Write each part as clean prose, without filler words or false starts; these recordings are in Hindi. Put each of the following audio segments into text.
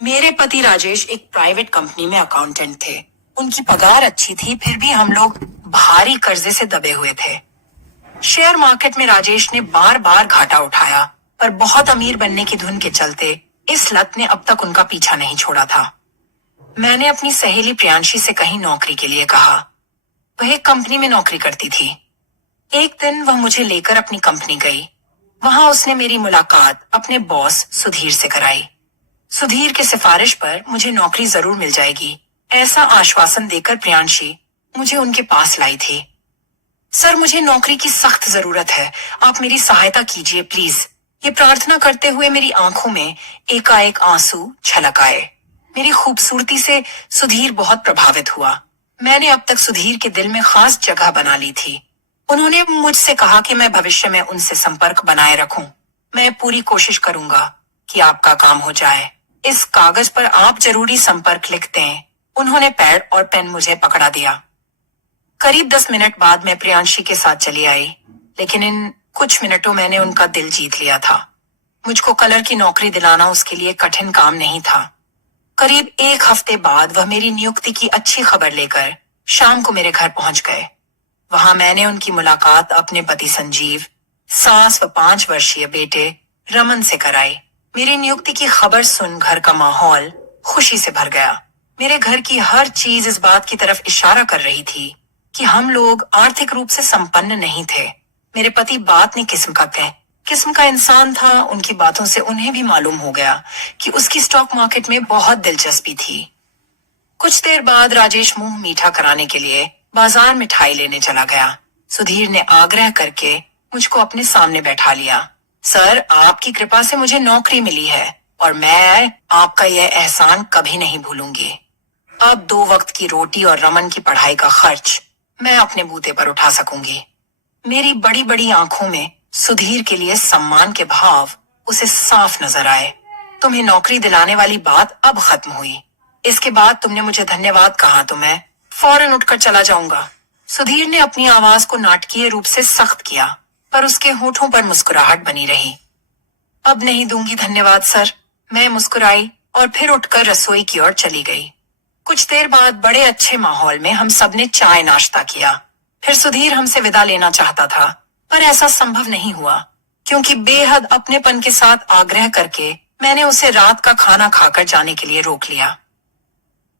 मेरे पति राजेश एक प्राइवेट कंपनी में अकाउंटेंट थे। उनकी पगार अच्छी थी, फिर भी हम लोग भारी कर्जे से दबे हुए थे। शेयर मार्केट में राजेश ने बार बार घाटा उठाया, पर बहुत अमीर बनने की धुन के चलते इस लत ने अब तक उनका पीछा नहीं छोड़ा था। मैंने अपनी सहेली प्रियांशी से कहीं नौकरी के लिए कहा। वह एक कंपनी में नौकरी करती थी। एक दिन वह मुझे लेकर अपनी कंपनी गई। वहां उसने मेरी मुलाकात अपने बॉस सुधीर से कराई। सुधीर के सिफारिश पर मुझे नौकरी जरूर मिल जाएगी, ऐसा आश्वासन देकर प्रियांशी मुझे उनके पास लाई थी। सर, मुझे नौकरी की सख्त जरूरत है, आप मेरी सहायता कीजिए प्लीज। ये प्रार्थना करते हुए मेरी आंखों में एकाएक आंसू छलक आए। मेरी खूबसूरती से सुधीर बहुत प्रभावित हुआ। मैंने अब तक सुधीर के दिल में खास जगह बना ली थी। उन्होंने मुझसे कहा कि मैं भविष्य में उनसे संपर्क बनाए रखूं। मैं पूरी कोशिश करूंगा कि आपका काम हो जाए। इस कागज पर आप जरूरी संपर्क लिख दें। उन्होंने पैड और पेन मुझे पकड़ा दिया। करीब 10 मिनट बाद मैं प्रियांशी के साथ चली आई, लेकिन इन कुछ मिनटों मैंने उनका दिल जीत लिया था। मुझको कलर की नौकरी दिलाना उसके लिए कठिन काम नहीं था। करीब 1 हफ्ते बाद वह मेरी नियुक्ति की अच्छी खबर लेकर शाम को मेरे घर पहुंच गए। वहां मैंने उनकी मुलाकात अपने पति संजीव, सास व 5 वर्षीय बेटे रमन से कराई। मेरी नियुक्ति की खबर सुन घर का माहौल खुशी से भर गया। मेरे घर की हर चीज इस बात की तरफ इशारा कर रही थी कि हम लोग आर्थिक रूप से संपन्न नहीं थे। मेरे पति बात ने किस्म का इंसान था। उनकी बातों से उन्हें भी मालूम हो गया कि उसकी स्टॉक मार्केट में बहुत दिलचस्पी थी। कुछ देर बाद राजेश मुंह मीठा कराने के लिए बाजार मिठाई लेने चला गया। सुधीर ने आग्रह करके मुझको अपने सामने बैठा लिया। सर, आपकी कृपा से मुझे नौकरी मिली है और मैं आपका यह एहसान कभी नहीं भूलूंगी। अब 2 वक्त की रोटी और रमन की पढ़ाई का खर्च मैं अपने बूते पर उठा सकूंगी। मेरी बड़ी बड़ी आंखों में सुधीर के लिए सम्मान के भाव उसे साफ नजर आए। तुम्हें नौकरी दिलाने वाली बात अब खत्म हुई। इसके बाद तुमने मुझे धन्यवाद कहा तो मैं फौरन उठकर चला जाऊंगा। सुधीर ने अपनी आवाज को नाटकीय रूप से सख्त किया, पर उसके होठों पर मुस्कुराहट बनी रही। अब नहीं दूंगी धन्यवाद सर, मैं मुस्कुराई और फिर उठकर रसोई की ओर चली गई। कुछ देर बाद बड़े अच्छे माहौल में हम सब ने चाय नाश्ता किया। फिर सुधीर हमसे विदा लेना चाहता था, पर ऐसा संभव नहीं हुआ, क्योंकि बेहद अपनेपन के साथ आग्रह करके मैंने उसे रात का खाना खाकर जाने के लिए रोक लिया।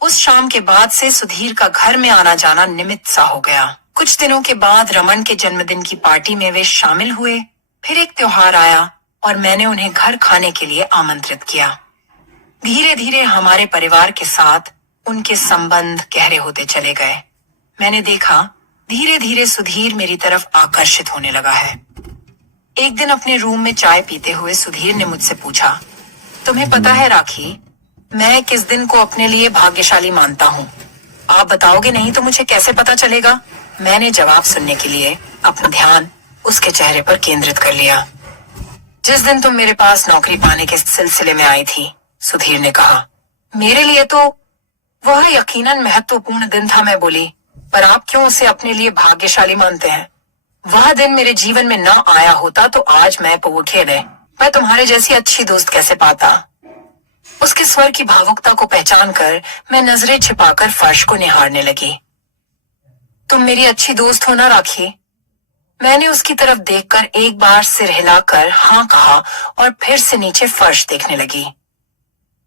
उस शाम के बाद से सुधीर का घर में आना जाना निमित्त सा हो गया। कुछ दिनों के बाद रमन के जन्मदिन की पार्टी में वे शामिल हुए। फिर एक त्योहार आया और मैंने उन्हें घर खाने के लिए आमंत्रित किया। धीरे धीरे हमारे परिवार के साथ उनके संबंध गहरे होते चले गए। मैंने देखा धीरे धीरे सुधीर मेरी तरफ आकर्षित होने लगा है। एक दिन अपने रूम में चाय पीते हुए सुधीर ने मुझसे पूछा, तुम्हें पता है राखी, मैं किस दिन को अपने लिए भाग्यशाली मानता हूँ? आप बताओगे नहीं तो मुझे कैसे पता चलेगा? मैंने जवाब सुनने के लिए अपना ध्यान उसके चेहरे पर केंद्रित कर लिया। जिस दिन तुम मेरे पास नौकरी पाने के सिलसिले में आई थी, सुधीर ने कहा। मेरे लिए तो वह यकीनन महत्वपूर्ण दिन था, मैं बोली, पर आप क्यों उसे अपने लिए भाग्यशाली मानते हैं? वह दिन मेरे जीवन में न आया होता तो आज मैं मैं तुम्हारे जैसी अच्छी दोस्त कैसे पाता? उसके स्वर की भावुकता को पहचान कर मैं नजरें छिपाकर फर्श को निहारने लगी। तुम मेरी अच्छी दोस्त हो ना राखी? मैंने उसकी तरफ देखकर एक बार सिर हिलाकर हाँ कहा और फिर से नीचे फर्श देखने लगी।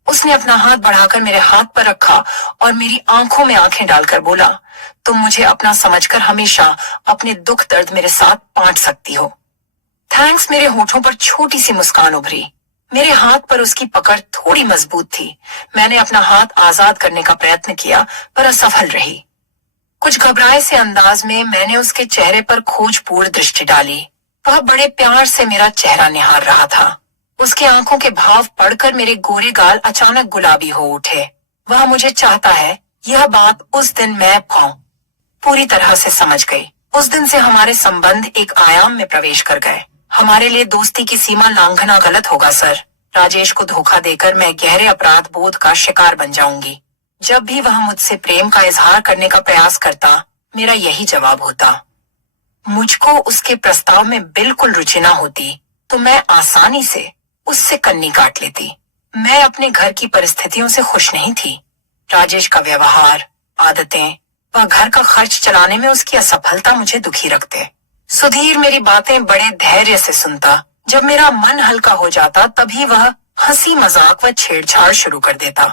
उसने अपना हाथ बढ़ाकर मेरे हाथ पर रखा और मेरी आंखों में आंखें डालकर बोला, तुम मुझे अपना समझकर हमेशा अपने दुख दर्द मेरे साथ बांट सकती हो। थैंक्स। मेरे होठों पर छोटी सी मुस्कान उभरी। मेरे हाथ पर उसकी पकड़ थोड़ी मजबूत थी। मैंने अपना हाथ आजाद करने का प्रयत्न किया, पर असफल रही। कुछ घबराए से अंदाज में मैंने उसके चेहरे पर खोजपूर्ण दृष्टि डाली। वह बड़े प्यार से मेरा चेहरा निहार रहा था। उसके आंखों के भाव पढ़कर मेरे गोरे गाल अचानक गुलाबी हो उठे। वह मुझे चाहता है, यह बात उस दिन मैं पूरी तरह से समझ गई। उस दिन से हमारे संबंध एक आयाम में प्रवेश कर गए। हमारे लिए दोस्ती की सीमा लांघना गलत होगा सर। राजेश को धोखा देकर मैं गहरे अपराध बोध का शिकार बन जाऊंगी। जब भी वह मुझसे प्रेम का इजहार करने का प्रयास करता, मेरा यही जवाब होता। मुझको उसके प्रस्ताव में बिल्कुल रुचि ना होती तो मैं आसानी से उससे कन्नी काट लेती। मैं अपने घर की परिस्थितियों से खुश नहीं थी। राजेश का व्यवहार, आदतें व घर का खर्च चलाने में उसकी असफलता मुझे दुखी रखते। सुधीर मेरी बातें बड़े धैर्य से सुनता। जब मेरा मन हल्का हो जाता तभी वह हंसी मजाक व छेड़छाड़ शुरू कर देता।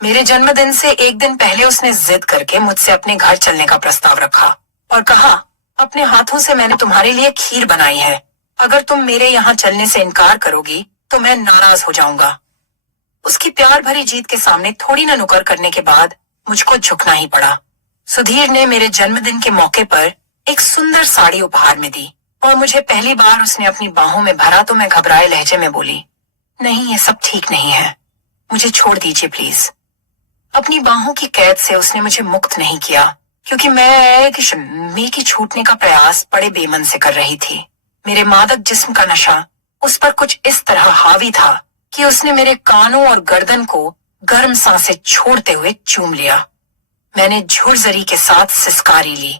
मेरे जन्मदिन से एक दिन पहले उसने जिद करके मुझसे अपने घर चलने का प्रस्ताव रखा और कहा, अपने हाथों से मैंने तुम्हारे लिए खीर बनाई है। अगर तुम मेरे यहाँ चलने से इनकार करोगी तो मैं नाराज हो जाऊंगा। उसकी प्यार भरी जीत के सामने थोड़ी न नुकर करने के बाद मुझको झुकना ही पड़ा। सुधीर ने मेरे जन्मदिन के मौके पर एक सुंदर साड़ी उपहार में दी और मुझे पहली बार उसने अपनी बाहों में भरा तो मैं घबराए लहजे में बोली, नहीं, ये सब ठीक नहीं है, मुझे छोड़ दीजिए प्लीज। अपनी बाहों की कैद से उसने मुझे मुक्त नहीं किया क्योंकि मैं की छूटने का प्रयास बड़े बेमन से कर रही थी। मेरे मादक जिस्म का नशा उस पर कुछ इस तरह हावी था कि उसने मेरे कानों और गर्दन को गर्म सांसें छोड़ते हुए चूम लिया। मैंने झुरझरी के साथ सिसकारी ली।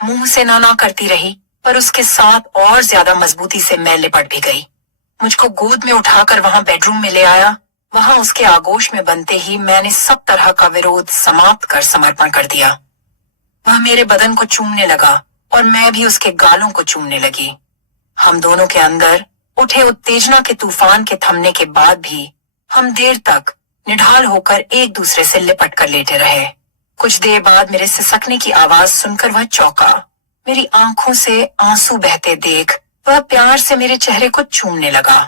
मुंह से ना करती रही पर उसके साथ और ज्यादा मजबूती से मैं लिपट भी गई। मुझको गोद में उठाकर वहां बेडरूम में ले आया। वहां उसके आगोश में बनते ही मैंने सब तरह का विरोध समाप्त कर समर्पण कर दिया। वह मेरे बदन को चूमने लगा और मैं भी उसके गालों को चूमने लगी। हम दोनों के अंदर उठे उत्तेजना के तूफान के थमने के बाद भी हम देर तक निढाल होकर एक दूसरे से लिपट कर लेटे रहे। कुछ देर बाद मेरे सिसकने की आवाज सुनकर वह चौंका। मेरी आंखों से आंसू बहते देख वह प्यार से मेरे चेहरे को चूमने लगा।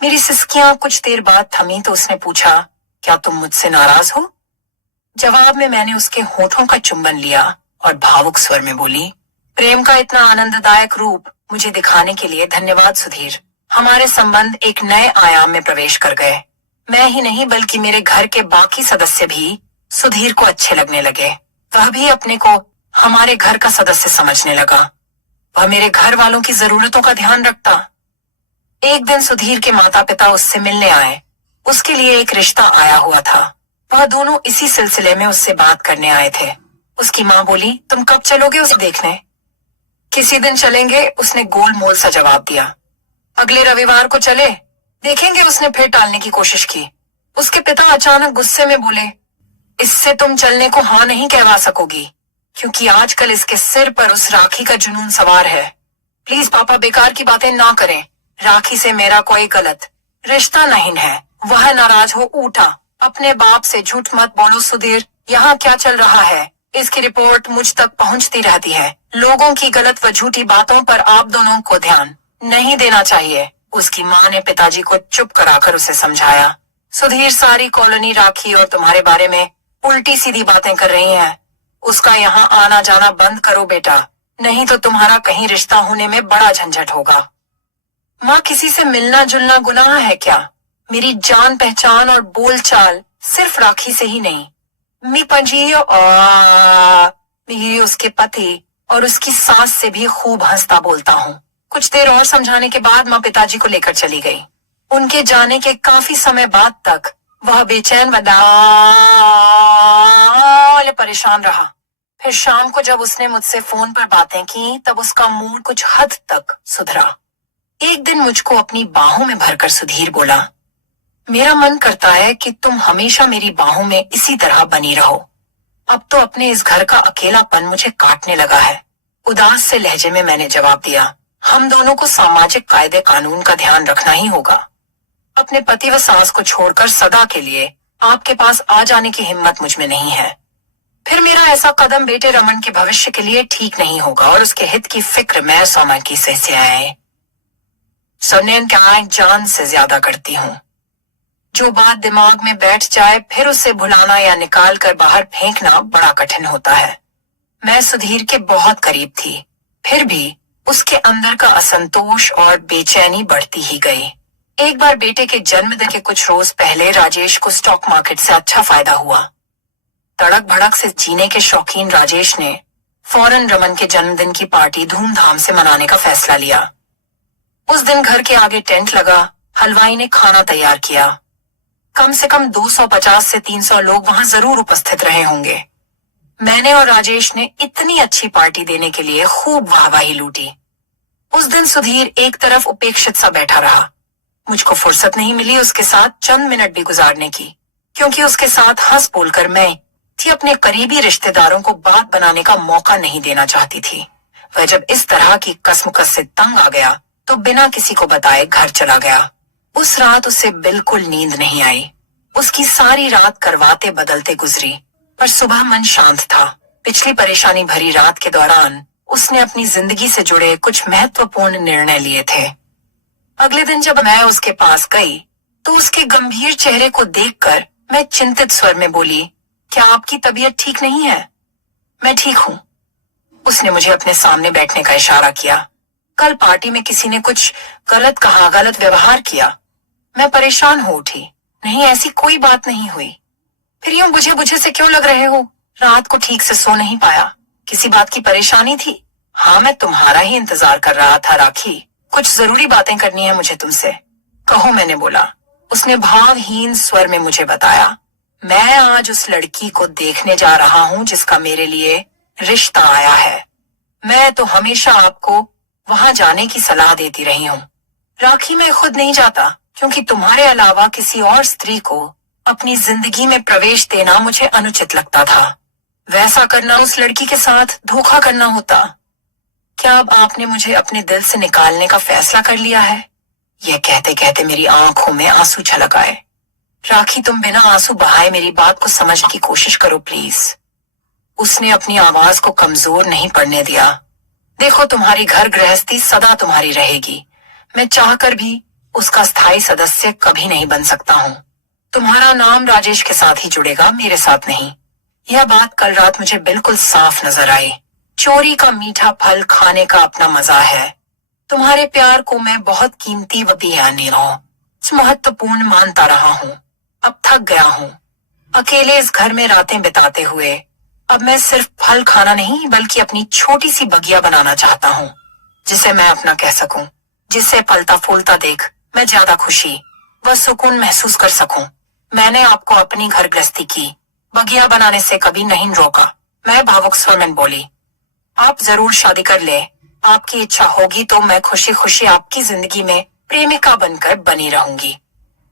मेरी सिसकियां कुछ देर बाद थमी तो उसने पूछा, क्या तुम मुझसे नाराज हो? जवाब में मैंने उसके होठों का चुंबन लिया और भावुक स्वर में बोली, प्रेम का इतना आनंददायक रूप मुझे दिखाने के लिए धन्यवाद सुधीर। हमारे संबंध एक नए आयाम में प्रवेश कर गए। मैं ही नहीं बल्कि मेरे घर के बाकी सदस्य भी सुधीर को अच्छे लगने लगे। वह भी अपने को हमारे घर का सदस्य समझने लगा। वह मेरे घर वालों की जरूरतों का ध्यान रखता। एक दिन सुधीर के माता पिता उससे मिलने आए। उसके लिए एक रिश्ता आया हुआ था। वह दोनों इसी सिलसिले में उससे बात करने आए थे। उसकी माँ बोली, तुम कब चलोगे उसे देखने? किसी दिन चलेंगे, उसने गोलमोल सा जवाब दिया। अगले रविवार को चले, देखेंगे, उसने फिर टालने की कोशिश की। उसके पिता अचानक गुस्से में बोले, इससे तुम चलने को हाँ नहीं कहवा सकोगी क्योंकि आजकल इसके सिर पर उस राखी का जुनून सवार है। प्लीज पापा, बेकार की बातें ना करें। राखी से मेरा कोई गलत रिश्ता नहीं है। वह नाराज हो उठा। अपने बाप से झूठ मत बोलो सुधीर, यहाँ क्या चल रहा है? इसकी रिपोर्ट मुझ तक पहुँचती रहती है। लोगों की गलत व झूठी बातों पर आप दोनों को ध्यान नहीं देना चाहिए। उसकी माँ ने पिताजी को चुप कराकर उसे समझाया। सुधीर, सारी कॉलोनी राखी और तुम्हारे बारे में उल्टी सीधी बातें कर रही है। उसका यहाँ आना जाना बंद करो बेटा, नहीं तो तुम्हारा कहीं रिश्ता होने में बड़ा झंझट होगा। माँ, किसी से मिलना जुलना गुनाह है क्या? मेरी जान पहचान और बोलचाल सिर्फ राखी से ही नहीं, मी पंजी उसके पति और उसकी सास से भी खूब हंसता बोलता हूँ। कुछ देर और समझाने के बाद माँ पिताजी को लेकर चली गई। उनके जाने के काफी समय बाद तक वह बेचैन व परेशान रहा। फिर शाम को जब उसने मुझसे फोन पर बातें की तब उसका मूड कुछ हद तक सुधरा। एक दिन मुझको अपनी बाहों में भरकर सुधीर बोला, मेरा मन करता है कि तुम हमेशा मेरी बाहों में इसी तरह बनी रहो। अब तो अपने इस घर का अकेलापन मुझे काटने लगा है। उदास से लहजे में मैंने जवाब दिया, हम दोनों को सामाजिक कायदे कानून का ध्यान रखना ही होगा। अपने पति व सास को छोड़कर सदा के लिए आपके पास आ जाने की हिम्मत मुझ में नहीं है। फिर मेरा ऐसा कदम बेटे रमन के भविष्य के लिए ठीक नहीं होगा और उसके हित की फिक्र मैं समय से आए सुनैन क्या जान से ज्यादा करती हूँ। जो बात दिमाग में बैठ जाए फिर उसे भुलाना या निकाल कर बाहर फेंकना बड़ा कठिन होता है। मैं सुधीर के बहुत करीब थी, फिर भी उसके अंदर का असंतोष और बेचैनी बढ़ती ही गई। एक बार बेटे के जन्मदिन के कुछ रोज पहले राजेश को स्टॉक मार्केट से अच्छा फायदा हुआ। तड़क भड़क से जीने के शौकीन राजेश ने फौरन रमन के जन्मदिन की पार्टी धूमधाम से मनाने का फैसला लिया। उस दिन घर के आगे टेंट लगा। हलवाई ने खाना तैयार किया। कम से कम 250 से 300 लोग वहां जरूर उपस्थित रहे होंगे। मैंने और राजेश ने इतनी अच्छी पार्टी देने के लिए खूब वाहवाही लूटी। उस दिन सुधीर एक तरफ उपेक्षित सा बैठा रहा। मुझको फुर्सत नहीं मिली उसके साथ चंद मिनट भी गुजारने की, क्योंकि उसके साथ हंस बोलकर मैं थी अपने करीबी रिश्तेदारों को बात बनाने का मौका नहीं देना चाहती थी। वह जब इस तरह की कसमकस से तंग आ गया तो बिना किसी को बताए घर चला गया। उस रात उसे बिल्कुल नींद नहीं आई। उसकी सारी रात करवाते बदलते गुजरी, पर सुबह मन शांत था। पिछली परेशानी भरी रात के दौरान उसने अपनी जिंदगी से जुड़े कुछ महत्वपूर्ण निर्णय लिए थे। अगले दिन जब मैं उसके पास गई तो उसके गंभीर चेहरे को देखकर मैं चिंतित स्वर में बोली, क्या आपकी तबीयत ठीक नहीं है? मैं ठीक हूं। उसने मुझे अपने सामने बैठने का इशारा किया। कल पार्टी में किसी ने कुछ गलत कहा, गलत व्यवहार किया। मैं परेशान हो उठी। नहीं, ऐसी कोई बात नहीं हुई। फिर यूं बुझे बुझे से क्यों लग रहे हो? रात को ठीक से सो नहीं पाया। किसी बात की परेशानी थी? हाँ, मैं तुम्हारा ही इंतजार कर रहा था राखी। कुछ जरूरी बातें करनी है मुझे तुमसे। कहो, मैंने बोला। उसने भावहीन स्वर में मुझे बताया, मैं आज उस लड़की को देखने जा रहा हूं जिसका मेरे लिए रिश्ता आया है। मैं तो हमेशा आपको वहां जाने की सलाह देती रही हूं। राखी, मैं खुद नहीं जाता, क्योंकि तुम्हारे अलावा किसी और स्त्री को अपनी जिंदगी में प्रवेश देना मुझे अनुचित लगता था। वैसा करना उस लड़की के साथ धोखा करना होता। क्या अब आपने मुझे अपने दिल से निकालने का फैसला कर लिया है? यह कहते कहते मेरी आंखों में आंसू छलक आए। राखी, तुम बिना आंसू बहाए मेरी बात को समझने की कोशिश करो प्लीज। उसने अपनी आवाज को कमजोर नहीं पड़ने दिया। देखो, तुम्हारी घर गृहस्थी सदा तुम्हारी रहेगी। मैं चाहकर भी उसका स्थायी सदस्य कभी नहीं बन सकता हूँ। तुम्हारा नाम राजेश के साथ ही जुड़ेगा, मेरे साथ नहीं। यह बात कल रात मुझे बिल्कुल साफ नजर आई। चोरी का मीठा फल खाने का अपना मजा है। तुम्हारे प्यार को मैं बहुत कीमती व महत्वपूर्ण मानता रहा हूँ। अब थक गया हूँ अकेले इस घर में रातें बिताते हुए। अब मैं सिर्फ फल खाना नहीं, बल्कि अपनी छोटी सी बगिया बनाना चाहता हूँ, जिसे मैं अपना कह सकूं, जिसे फलता फूलता देख मैं ज्यादा खुशी व सुकून महसूस कर सकूं। मैंने आपको अपनी घर गृहस्थी की बगिया बनाने से कभी नहीं रोका। मैं भावुक स्वर में बोली, आप जरूर शादी कर ले। आपकी इच्छा होगी तो मैं खुशी खुशी आपकी जिंदगी में प्रेमिका बनकर बनी रहूंगी।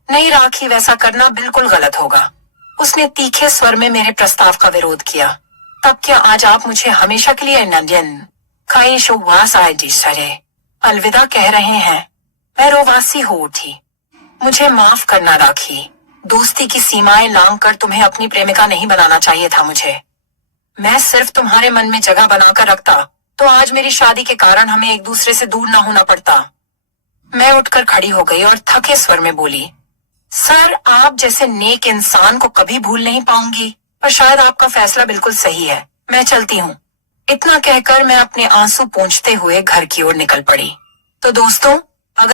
नहीं राखी, वैसा करना बिल्कुल गलत होगा। उसने तीखे स्वर में मेरे प्रस्ताव का विरोध किया। तब क्या आज आप मुझे हमेशा के लिए अलविदा कह रहे हैं? मैं रोवासी हो उठी। मुझे माफ करना राखी। दोस्ती की सीमाएं लांघकर तुम्हें अपनी प्रेमिका नहीं बनाना चाहिए था मुझे। मैं सिर्फ तुम्हारे मन में जगह बनाकर रखता तो आज मेरी शादी के कारण हमें एक दूसरे से दूर ना होना पड़ता। मैं उठकर खड़ी हो गई और थके स्वर में बोली, सर, आप जैसे नेक इंसान को कभी भूल नहीं पाऊंगी, पर शायद आपका फैसला बिल्कुल सही है। मैं चलती हूँ। इतना कहकर मैं अपने आंसू पोंछते हुए घर की ओर निकल पड़ी। तो दोस्तों,